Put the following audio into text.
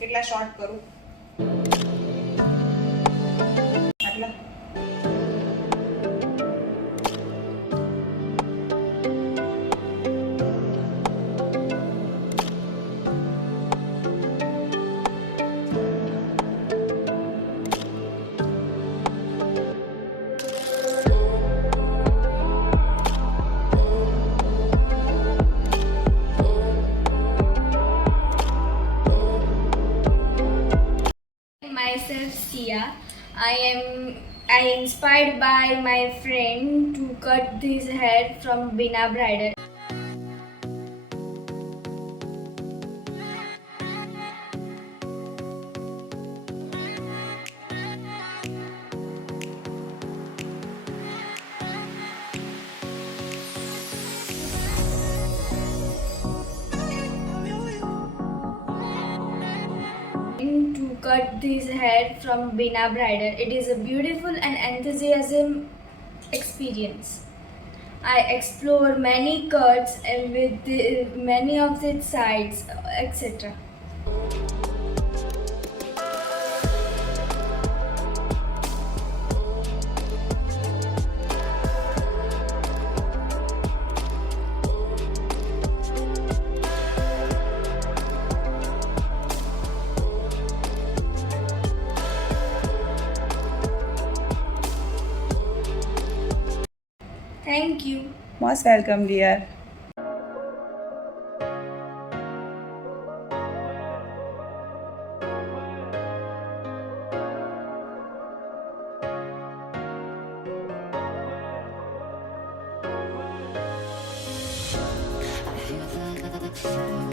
કેટલા શોર્ટ કરું આટલા Myself Sia. I inspired by my friend to cut this hair from Bina Bridal. To cut this hair from Bina Bridal. It is a beautiful and enthusiasm experience. I explore many cuts and with many of its sides, etc. Thank you. Most welcome, dear. I hear the